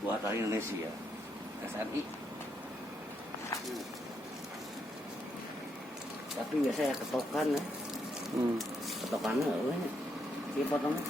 buatan Indonesia, SNI. Tapi biasanya ketokan ya. Ketokannya, ini potongnya.